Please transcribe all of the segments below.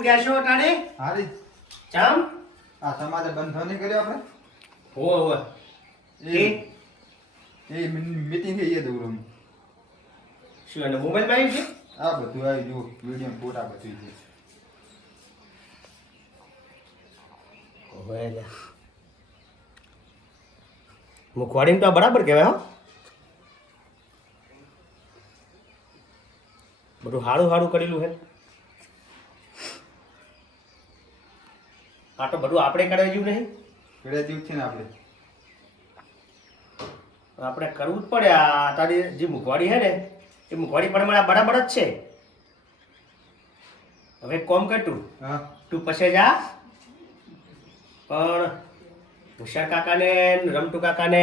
ઉપડ્યા છો ટાણે હારી. ચામ? આ સમાજે બંધો નહીં કર્યો આપણે? હો હો એ એ? મીટિંગ થઈ ગઈ દૂર શું અને મોબાઈલમાં છે આ બધું આવી જો વીડિયો ફોટા બધું છે. લે. મુખવાડીને તો બરાબર કહેવાય હો. બધું હાડું હાડું કરેલું હે આ તો બધું આપણે કરાવ્યું નહીં. કરાવ્યું છે ને આપણે. આપણે કરવું જ પડે. આ તારી જે મુખવાડી છે ને એ મુખવાડી પણ મારા બરાબર જ છે. હવે કોમ કર તું. હા. તું પછી જા. પણ હુશાર કાકાને રમટુ કાકાને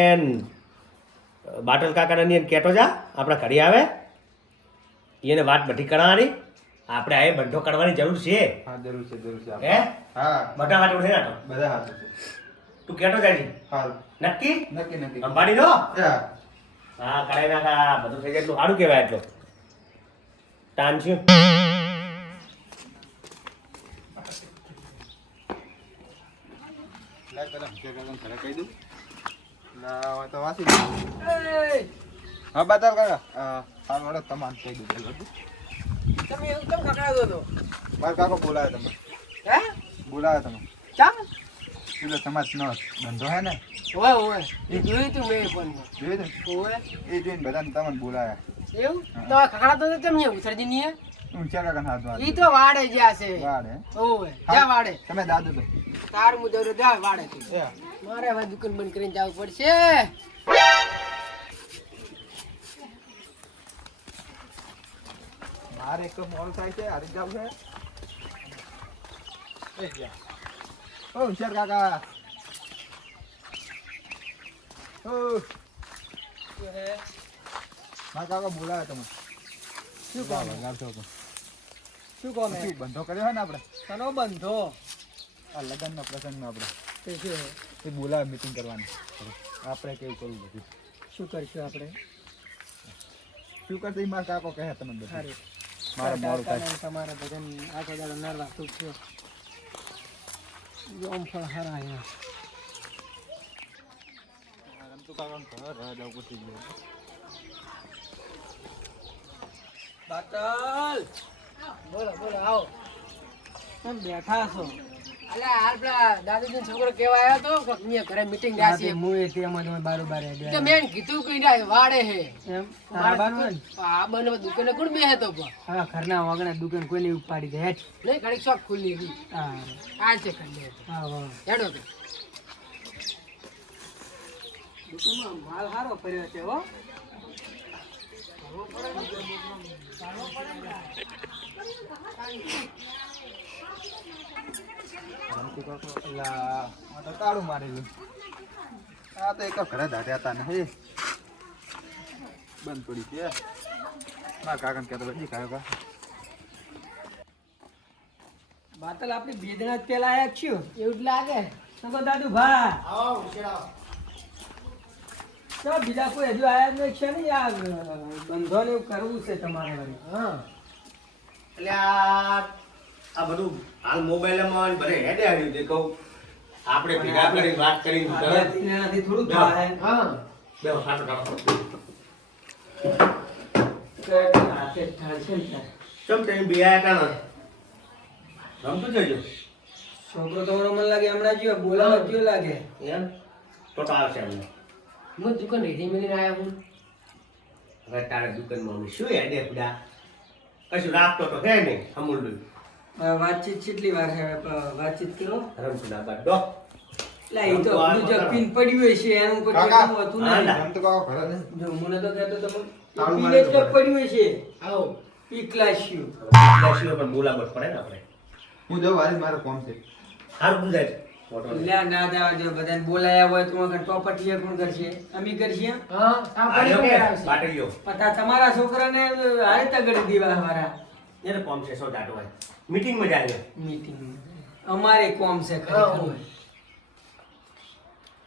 બાટલ કાકાને ને એને કહેતો જા. આપણા ઘરે આવે. એને વાત બધી કરવાની આપણે આ બંધો કરવાની જરૂર છે. હા જરૂર છે જરૂર છે. હે. હા. બધા હાથ ઉઠે ના તો? બધા હાથ તું કેટો જાય હાલ નક્કી? નક્કી નક્કી. અંબાડી દો? હા હા કરાવી નાખા. બધું થઈ જાય એટલું. સારું કહેવાય એટલો. તાન છું. હા બતાવ કાકા. હા વડો તમારે કહી દીધેલું તમે કેમ ખકડાવતો હતો? મારા કાકો બોલાવે તમે બોલાવે તમે. પેલો સમાજ નો ધંધો હે ને? ઓય ઓય એ જોયું તું મેં ફોન જોયું ઓય એ જોઈને બધાને તમને બોલાયા એવું? તો ખકડાતો તો કેમ નહીં ઉછરજી નહીં ઊંચા કાકાના હાથમાં ઈ તો વાડે જ્યાં છે. વાડે. ઓય જ્યાં વાડે. તમે દાદુ તો. તાર મુદરો જ્યાં વાડે તું મારે હવે દુકાન બંધ કરીને જવું પડશે. મારે એક મોડું થાય છે હારી જવું છે. ઓ હોશિયાર કાકા. ઓ. મારા કાકા બોલાવે તમે. શું કામ? વગાડશો તો. શું કામ શું બંધો કર્યો હોય ને આપણે? સનો બંધો? આ લગ્નનો પ્રસંગનો આપણે. તે શું એ? બોલાવે મીટિંગ કરવાની. આપણે કેવું કરવું બધું? શું કરશું આપણે? શું કરશે મારા કાકો કહે તમને બધું. મારે થાય. તમારે ભજન આખો દાડો નરવા તું છે જોમ ફળ હારા અહીંયા બાટલ બોલો બોલો આવો કેમ બેઠા છો દાદીજી છોકરો કેવા આવ્યો તો ઘરે મીટિંગ રાશી હું એ તેમાં તમે બારોબાર કે મેં કીધું કઈ ના વાડે હે. એમ? આ બને દુકાને કોણ બેહે તો પણ? હા ઘરના વાગણા દુકાન કોઈને ઉપાડી દે હેઠ. નહીં ઘડીક શોખ ખુલ્લી હતી. હા. આ છે ખંડે હા વાહ. હેડો તો. દુકાનમાં માલ સારો પડ્યો છે હો. રમતું કાકો તો મારેલું. આ તો એક ઘરે ધાર્યા હતા નહીં બંધ પડી છે મારા કાકાને કહેતો બધી કાકા બાતલ આપણે બેદના જ પેલા આવ્યા છીએ. એવું જ લાગે. સગો દાદુ ભા આવો ઉછેરાવો. તો બીજા કોઈ હજુ આયા જ નહીં છે ને યાર? બંધો ને એવું કરવું છે તમારે. વળી. હા. એટલે આ આ બધું હાલ મોબાઈલમાં ભલે હેડે આવ્યું તે કહું આપણે ભેગા કરી વાત કરીને આ તરત એનાથી થોડું થાય. હા. બે હાથે ને ચમ તે બે આયા તા ને? રમતું જજો. છોકરો તમારો મન લાગે હમણાં જીવ બોલાવા જો લાગે. એમ? તો તો આવશે અમને હું દુકાન રેડી મેળીને આવ્યો હું. હવે તારા દુકાનમાં શું હેડે પડા કશું રાખતો તો હે નહીં અમૂલ હવે વાતચીત કેટલી વાર છે? વાતચીત કરો. રમતું ના બાદ ડો તો પડ્યું એનું કોઈ. હતું હા, જો મને તો કહેતો તમે જ પડ્યું પણ પડે ને આપણે. વારી મારે કોમ છે. સારું બુજાય લ્યા ના જવા દો બધાને બોલાયા હોય તો વખત ટોપટીએ કોણ કરશે? અમે કરશે હા? આ પડી કે? પતા તમારા છોકરાને હારે તગડી દીવા વાળા એને કોમ છે સો દાટો હોય. મીટિંગમાં જાય મીટિંગ અમારે કોમ છે ખરેખર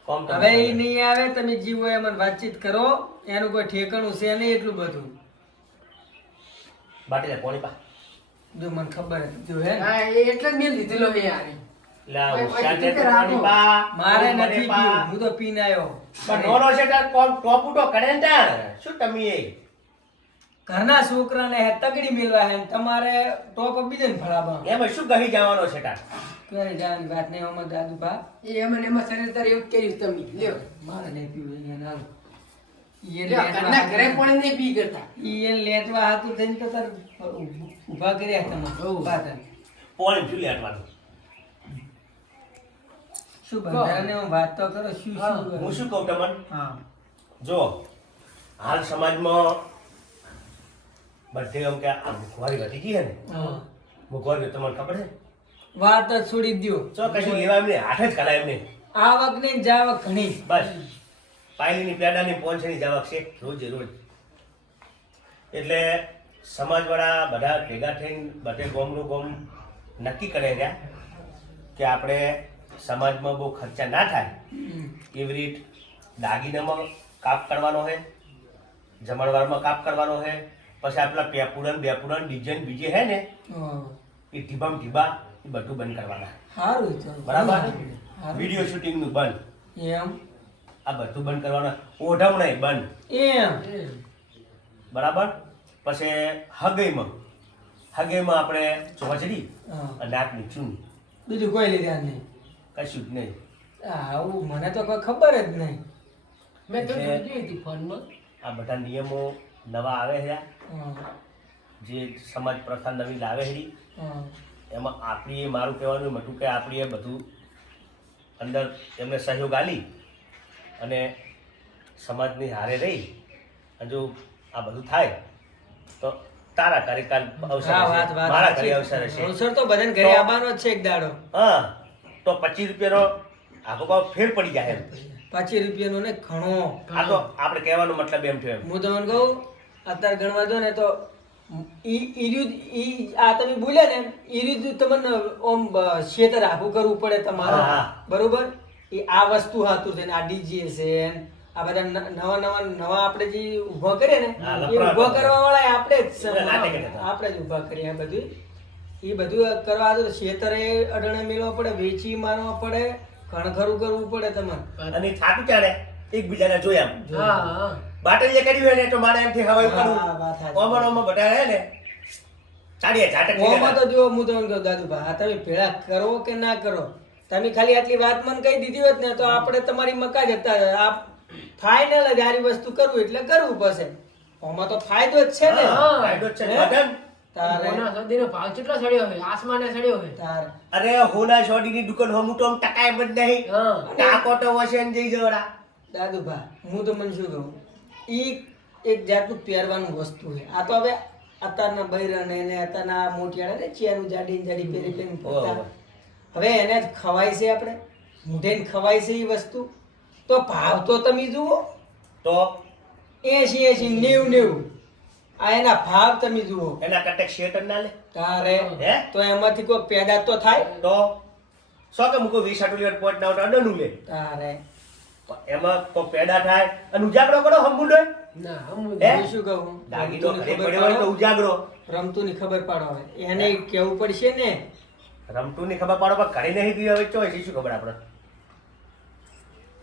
કોમ હવે એ નહીં આવે તમે જીવો એમ વાતચીત કરો એનું કોઈ ઠેકાણું છે નહીં એટલું બધું. બાટલી પોણી પા. જો મને ખબર હતી જો હે હા એટલે જ મેલ દીધેલો છે યાર. ને મારે નથી હું તો પીને આવ્યો. પણ નોનો છે કોમ ટોપ ઉટો કરે ને શું તમે એ? ઘરના છોકરાને હે તગડી મિલવા હે ને તમારે ટોપ બીજે ફળાવા એમ શું કહી જવાનો છે તા? કઈ જવાની વાત નહીં આમાં દાદુ બા એ એમાં એમાં શરીર તારે એવું કર્યું તમે. લ્યો. મારે નહીં પીવું અહીંયા ના ઘરના ઘરે પણ નહીં પી કરતા. ઈ લેટવા હાથું થઈને તો તાર ઊભા કર્યા તમે. ઊભા થાય પોણી શું લેટવાનું શું બંધારણને હું વાત તો કરો શું શું હું શું કહું તમને? હા. જો હાલ સમાજમાં બધે એમ કે આ મુખવારી વધી ગઈ હે ને. મુખવારી તમને ખબર છે? વાત જ છોડી દ્યો. ચો કશું લેવા એમને? હાથ જ કરાય એમને. આવક ને જાવક ઘણી. બસ. પાયલીની પેડાની પોંછની જાવક છે રોજ રોજ. એટલે સમાજવાળા બધા ભેગા થઈને બધે ગોમનું ગોમ નક્કી કરે રહ્યા કે આપણે સમાજમાં બહુ ખર્ચા ના થાય. એવી રીત દાગીનામાં કાપ કરવાનો છે જમણવારમાં કાપ કરવાનો છે પછી આપણા પેપુડન બેપુડન ડિઝાઇન બીજે હે ને એ ઢીબામ ઢીબા એ બધું બંધ કરવાના. સારું તો બરાબર? વીડિયો વીડિયો શૂટિંગનું બંધ. એમ? આ બધું બંધ કરવાના. ઓઢવણાય બંધ. એમ? બરાબર? પછી હગઈમાં હગઈમાં આપણે ચોચડી અને નાકની ચૂની. બીજું કોઈ લીધા નહીં. કશું જ નહીં. આવું મને તો કોઈ ખબર જ નહીં. મેં તો જોઈ હતી ફોનમાં. આ બધા નિયમો નવા આવે છે. જે સમાજ પ્રથા નવી લાવે છે એમાં આપણી એ મારું કહેવાનું એમ હતું કે આપણી એ બધું અંદર એમને સહયોગ આલી અને સમાજની હારે રહી અને જો આ બધું થાય તો તારા કાર્યકાલ અવસર મારા સાચી. અવસર હશે. અવસર તો બધાને ઘરે આવવાનો જ છે એક દાડો. હા તો પચીસ રૂપિયાનો આખો ભાવ ફેર પડી જાય એમ. પચીસ રૂપિયાનો ને ઘણો. આ તો આપણે કહેવાનો મતલબ એમ થયો હું તમને કહું અત્યારે ગણવા દો ને તો ઈ ઈર્યુદ ઈ આ તમે બોલ્યા ને ઈર્યુદ તમને ઓમ શેતર આખું કરવું પડે તમારે. બરોબર? એ આ વસ્તુ હતું છે આ ડીજે છે આ બધા નવા નવા નવા આપણે જે ઊભા કરીએ ને એ લફડા કરવા વાળા આપણે જ. આપણે જ ઊભા કરીએ આ બધું. એ બધું કરવા તો શેતરે અડણે મેળવા પડે વેચી મારવા પડે ઘણ ખરું કરવું પડે તમારે અને થાકું ચાલે એકબીજાને જોયા હા હા. બાટલીએ કર્યું હોય ને તો મારે એમથી હવાઈ સાચી. ઓમર ઓમર બધા ને ચાડીએ ઝાટક થઈ તો જો હું તમને કહું દાદુભા આ તમે ભેળા કરો કે ના કરો? તમે ખાલી આટલી વાત મને કહી દીધી હોત ને તો આપણે તમારી મકા જતા આ ફાઇનલ જ આરી વસ્તુ કરવું એટલે કરવું પડશે. ઓમાં તો ફાયદો જ છે ને. ફાયદો જ છે. તારે સદીનો ભાવ કેટલો ચડ્યો હોય આસમાને ચડ્યો હોય તારે. અરે હોના શોડીની દુકાન હમું તો ટકાય જ નહીં. ટાકો તો વસે જઈ જવડા. દાદુભા હું તો મને શું કહું? ઈ એક જાતનું પહેરવાનું વસ્તુ છે. આ તો હવે અત્યારના બૈરન એને અત્યારના મોટિયાળા ને ચિયાનું જાડી જાડી પહેરી પહેરી. હવે એને જ ખવાય છે આપણે. મૂઢેને ખવાય છે એ વસ્તુ. તો ભાવ તો તમે જુઓ. તો? એસી એસી નેવું નેવું. આ એના ભાવ તમે જુઓ. એના કટેક શેટર ના લે. તારે. હે? તો એમાંથી કોઈ પેદા તો થાય. તો? સો કે મૂકો વીસ આટલું પોટ ના ઉઠા અડનું લે. તારે. એમાં કોઈ પેડા થાય? અને ઉજાગરો કરો હમું ના હમ શું કહું? દાગીનો ઘરે પડ્યો હોય તો ઉજાગરો. રમતું ની ખબર પાડો હવે. એને કેવું પડશે ને? રમતું ની ખબર પાડો પણ ઘરે નહીં ગયો હવે ચોય શું ખબર આપણે?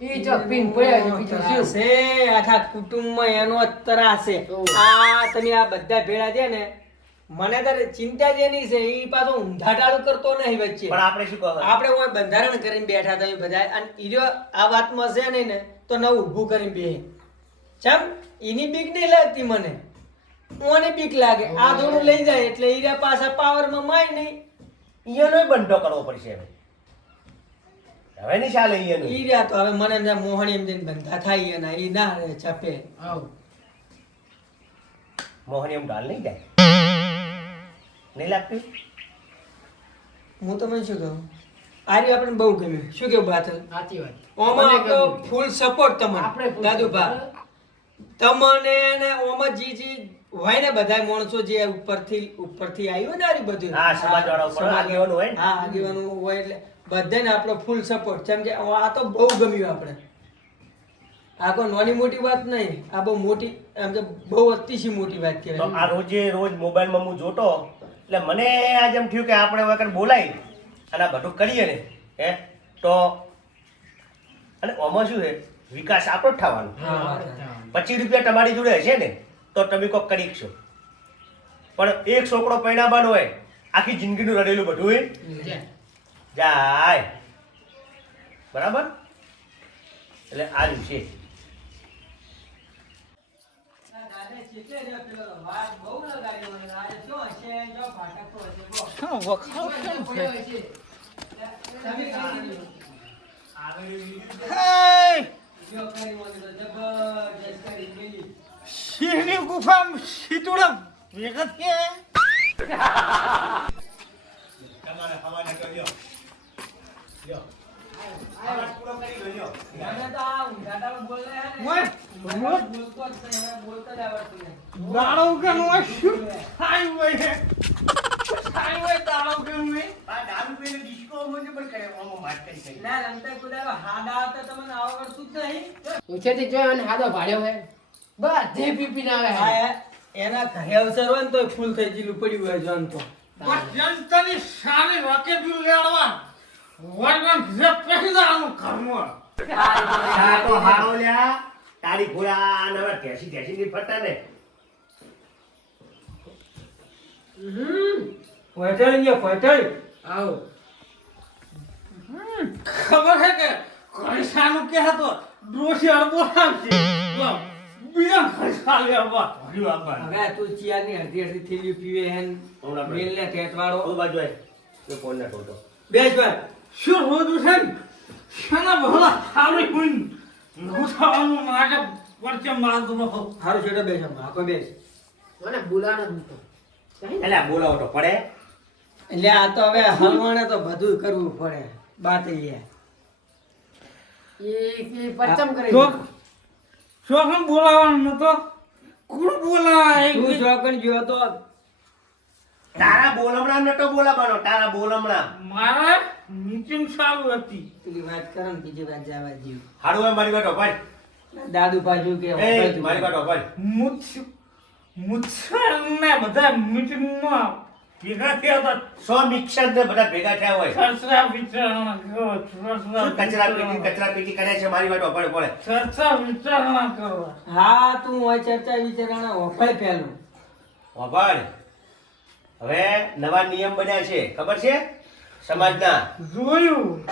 ઈ જો પીન પડ્યા છે બીજું શું? ત્રાસે આખા કુટુંબમાં એનો જ ત્રાસ. છે આ તમે આ બધા ભેળા છે ને મને તારે ચિંતા જેની છે એ પાછો ઊંધાટાળું કરતો નહીં વચ્ચે. પણ આપણે શું કહો આપણે કોઈ બંધારણ કરીને બેઠા તમે બધા અને ઈજો આ વાતમાં છે નહીં ને તો ન ઊભું કરીને બે ચમ? એની બીક નહીં લાગતી મને. ઓની બીક લાગે. આ થોડું લઈ જાય એટલે ઈરા પાછા પાવરમાં માય નહીં. ઈયોનો બંધો કરવો પડશે હવે. હવે નહીં ચાલે ઈયોનો ઈરા તો હવે મને એમ મોહણી એમ જઈને બંધા થાય ઈયોના ઈ ના ચપે છપે. આવ. મોહણી એમ ઢાલ નહીં જાય? નહીં લાગતું? હું તમને શું કહું? આર્યું આપણને બહુ ગમ્યું. શું કેવું વાત સાચી વાત. ઓમાં આપણો ફૂલ સપોર્ટ આપણે તમને દાદુભા. તમને ને ઓમાં જે જી હોય ને બધા માણસો જે ઉપરથી ઉપરથી આવ્યો ને આરી બધું. હા, સમાજવાળા ઉપર આગેવાનો હોય ને. હા આગેવાનો હોય એટલે બધાને આપણો ફૂલ સપોર્ટ જેમ કે આ તો બહુ ગમ્યું આપણે. આ કોઈ નાની મોટી વાત નહીં. આ બહુ મોટી એમ કે બહુ અતિશય મોટી વાત તો કહેવાય. આ રોજે રોજ મોબાઈલમાં હું જોતો એટલે મને આજ એમ થયું કે આપણે વગર બોલાવી અને આ બધું કરીએ ને હે? તો અને આમાં શું છે? વિકાસ આપણો જ થવાનો. પચીસ રૂપિયા તમારી જોડે હશે ને તો તમે કોક કરી શકશો. પણ એક છોકરો પૈણાબાન હોય આખી જિંદગીનું રડેલું બધું જાય. બરાબર? એટલે આ છે. સિંહની ગુફામાં સીતુડા ભેગા થયા તમારે હવાને કરજો ઉછેરથી જોયો અને હાદો ભાડ્યો હે. બધે પીપી ના આવે હા, એના ઘરે અવસર હોય ને તો ફૂલ થઈ ગયેલું પડ્યું હોય જન તો. જનતાની સારી વાકે બી જે આ તો હારો લ્યા. તારી ઘોડા અને હવે ઢેસી ઢેસી ની ફરતા ને. ફોટલ ને ફોટલ આવો. ખબર હે કે ખરીસાનું કે હતો? ડોસી અડબો આવશે બીજા ખરીસા લેવા હવે તું ચિયારની અડધી અડધી થેલી પીવે હેન મેલ ને ટેટ વાળો ઓ બાજુ બેસ ભાઈ. શું રોજ છે ને શાના બહલા સારી હુન લૂંટાવાનું માટે પરચે મારતો રહો હારું છોટો બેસ આમ, આખો બેસ મને બોલાનો એટલે બોલાવો તો પડે એટલે આ તો હવે હલવાને તો બધું કરવું પડે બાટલીએ એ પરચમ કરે તો શોખન બોલાવાનો નતો કોણ બોલાવા? તું ચોકન ગયો તો તારા બોલમણા તો બોલાવાનો તારા બોલમણા. મારા મીટિંગ ચાલુ હતી. પેલી વાત કરો ને બીજી વાત જવા જીવ હાડું હોય મારી વાટો ભાઈ. દાદુ પાજુ કે મારી વાટો ભાઈ. મુછ મુછને બધા મીટિંગમાં ભેગા થયા હતા. સો મિક્સર ને બધા ભેગા થયા હોય. સરસરા વિચારણા કચરા પેટી કચરા પેટી કરે છે મારી વાટો પડે પડે. ચર્ચા વિચારણા કરવા હા તું હોય ચર્ચા વિચારણા ઓફાય પેલું. વાપર હવે નવા નિયમ બન્યા છે. ખબર છે? સમાજના. જોયું.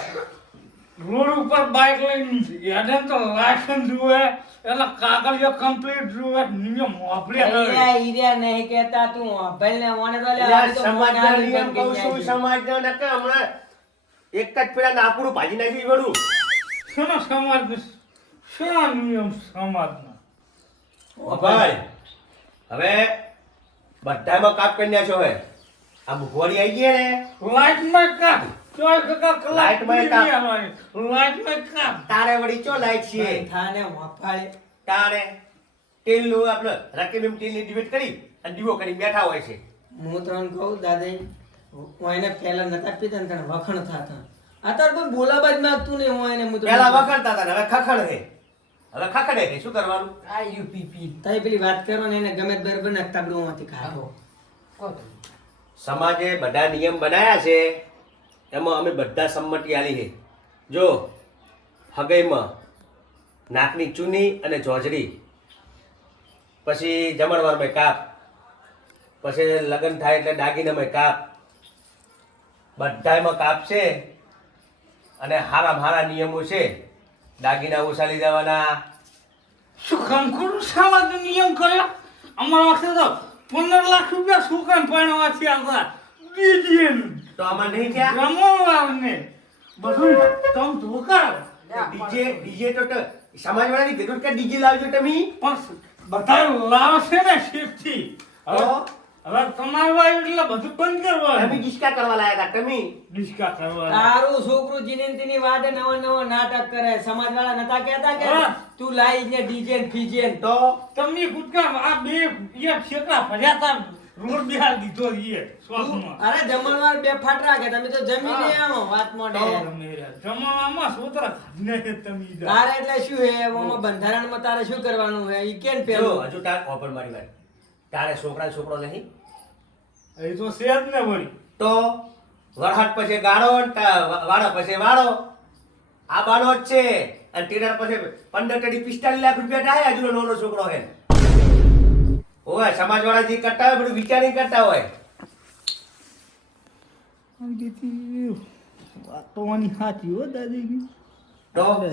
રોડ ઉપર બાઇક લઈને એને તો લાયસન્સ જુએ એટલે કાગળિયો કમ્પ્લીટ જુએ નિયમ વાપર્યા અહીંયા ઈર્યા નહીં કહેતા તું. ને ઓને તો સમાજના નિયમ કહું છું સમાજના નકે હમણાં એક જ પેલા નાપુડું ભાજી નાખી વળું. શેનો સમાજ શેના નિયમ સમાજના? ભાઈ હવે બધામાં કાપ કરી નાખ્યો હે. આ ભૂખવાડી આવી ગઈ ને? લાઈટમાં કાપ. ચોય કકા લાઈટમાં કાપ. લાઈટમાં કાપ. તારે વળી ચો લાઈટ છે? થાને ઓફાળે તારે તેલનું આપણે રકીબેમ તેલની ડિબેટ કરી અને દીવો કરી બેઠા હોય છે. હું તને કહું દાદા હું એને પહેલા નતા પીતા ને તને વખણ થતા અત્યારે કોઈ બોલાવા જ માંગતું નહીં હું એને હું પેલા વખણતા હતા હવે ખખડ છે હવે ખખડે કે શું કરવાનું? આ યુપીપી. તારી પેલી વાત કરો ને એને ગમે તે બરાબર નાખતા માંથી ખાતો સમાજે બધા નિયમ બનાવ્યા છે. એમાં અમે બધા સંમતિ આલી છે. જો હગઈમાં નાકની ચૂની અને જોજરી. પછી જમણવારમાં કાપ. પછી લગ્ન થાય એટલે દાગીનામાં કાપ. બધામાં કાપ છે અને હારા હારા નિયમો છે. દાગીના ઓછા દેવાના. શું કામ કરું સમાજ નિયમ કર્યા? અમારા વખતે તો પંદર લાખ રૂપિયા છોકરા પરણવા છે આવતા ડીજે તો આમાં નહીં થયા? રમવાને બધું તમ ધોકા ડીજે ડીજે તો સમાજવાળાની જરૂર કે ડીજે લાવજો તમે. પણ બધા લાવશે ને શિફ્ટથી હવે? હવે વાય એટલે બધું બંધ તમે કરવાનું ડિસ્કા કરવા લાયા હતા તમે? ડિસ્કા કરવા તારું છોકરું જીનેન્તીની વાડે નવા નવા નાટક કરે સમાજ વાળા નતા કહેતા કે તું લાઈ ને ડીજે ને ફીજે ને. તો? તમને ગુટકા આ બે એક છેકડા ભર્યા તા રોડ બિહાર દીધો ઈએ સ્વાસમાં અરે જમણવાર બે ફાટરા કે તમે તો જમી ને આવો વાત મોઢે. જમવામાં સોતરા ને તમે તારે એટલે શું હે? એમાં બંધારણમાં તારે શું કરવાનું હે? ઈ કેમ પેલો હજુ તાર ઓપન મારી વાત. તારે છોકરા છોકરો નહીં? એ તો છે જ ને વળી તો વરહાદ પછી ગાળો વાળો પછી વાળો. આ બાનો જ છે. અને ટીનર પછી પંદર ટડી પિસ્તાલીસ લાખ રૂપિયા થાય હજુ નાનો છોકરો હે ઓય સમાજવાળા જે કરતા હોય બધું વિચારી કરતા હોય. વાત તો સાચી હો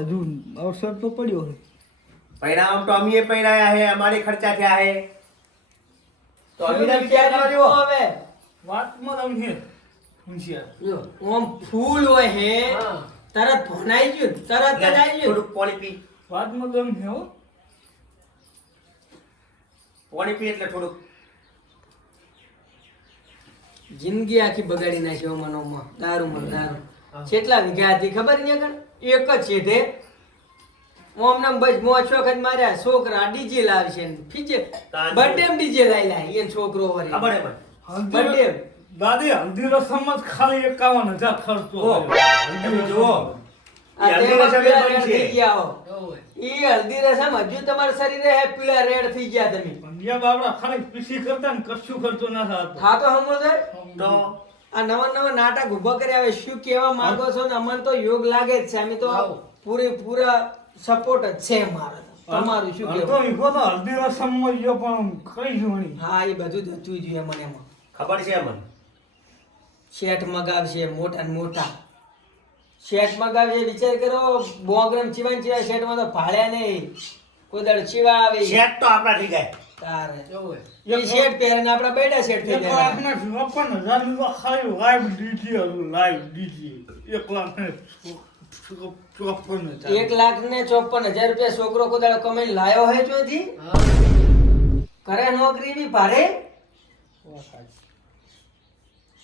હજુ અવસર તો પડ્યો પરિણામ તો અમીએ પહેરાયા હે અમારે ખર્ચા થયા હે તો અમીના વિચાર કરજો હવે? વાતમાં તમે છે. હોશિયાર જો ઓમ ફૂલ હોય હે. તરત ભણાઈ ગયું તરત જ આવી ગયું. થોડુંક પાણી પી. વાતમાં તમે છે હો. પાણી પી એટલે થોડુંક. જિંદગી આખી બગાડી નાખી ઓમાં ઓમાં દારૂમાં દારૂ. કેટલા વીઘા હતી ખબર નહીં આગળ? એક જ છે તે. ઓમ નામ બસ મો છ વખત માર્યા છોકરા ડીજે લાવશે ફીજે. બર્થડે ડીજે લાઈ લાઈ એ છોકરો વરે. હલ્દી બર્થડે દાદી હલ્દી રસમમાં ખાલી 51000 હજાર ખર્ચો હલ્દી તેમાં રસમ હજુ તમારા શરીરે પીળા રેડ થઈ ગયા તમે. પંડ્યા બાબડા ખાલી પીસી કરતા ને કશું ખર્ચો ના થતો હા તો હમો તો. આ નવા નવા નાટક ઊભો કર્યા હવે શું કહેવા માંગો છો ને અમને તો યોગ લાગે જ છે. અમે તો પૂરે પૂરેપૂરા સપોર્ટ જ છે મારો. તમારું શું કહેવું? તો વીઘો તો હલ્દી રસમમાં પણ કઈ જોણી હા એ બધું જતું જોઈએ મને એમાં ખબર છે મને શેઠ મગાવશે મોટા ને મોટા. શેઠ મગાવશે વિચાર કરો બોગ્રામ ચીવાન ચીવા શેઠમાં તો ભાળ્યા નહીં. કોદળ ચીવા આવે શેઠ તો આપણા થઈ ગયા તારે. એ શેઠ પહેરે આપણા બેડા શેઠ થઈ એક લાખ ને હજારની ખાલી લાઈવ ડીજી લાઈવ ડીજી એક લાખ ને ચો- ચોપન હજાર એક લાખ ને ચોપન હજાર રૂપિયા છોકરો કોદાળો કમાઈ લાયો હે ચોથી? કરે નોકરી બી ભારે?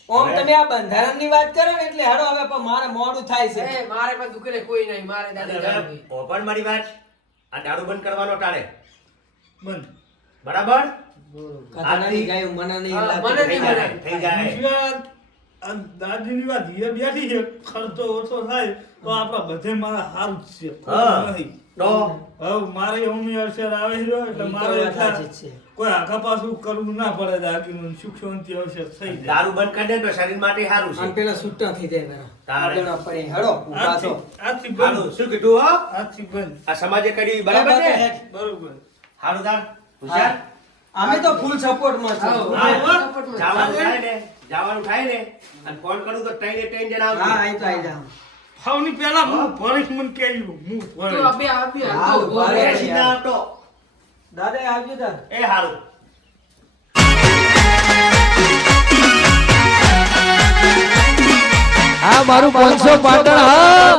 ઓમ તમે આ બંધારણની વાત કરો ને એટલે હાડો હવે પણ મારે મોડું થાય છે. મારે પણ દુકાને કોઈ નહીં મારે દાદી. ઓપન મારી વાત આ દારૂ બંધ કરવાનો ટાળે. બંધ. બરાબર? મને નહીં મને નહીં થઈ જાય દાદીની વાત એ બેઠી છે ખર્ચો ઓછો થાય તો આપણા બધે મારા હારું જ છે તો? હવે મારે ઉમી અવસર આવે છે એટલે મારે. કોઈ આખા પાછું કરવું ના પડે દાગીનું સુખ શાંતિ અવસર થઈ જાય. દારૂ બંધ કરી દે તો શરીર માટે સારું આમ છે પેલા છૂટા થઈ જાય પેલા. તારે. પડે. હેડો ઊભા આજથી થો. આજથી સારું બંધ. શું કીધું હો? આજથી બંધ. આ સમાજે કર્યું બરાબર છે? હુશિયાર? અમે તો ફૂલ સપોર્ટમાં છીએ. હા, હા, હા. સપોર્ટમાં. જવાનું થાય ને અને ફોન કરું તો ટ્રેન ત્રણ જણા હા આઈ તો આઈ જાઓ. ફાવની પહેલા હું. ભરીશ મને કહેજો હું તું તો અબે આપી આવ. બેસી ના તો દાદા આવજો તાર એ હારું. આ મારું પાંચસો પાટણ હા.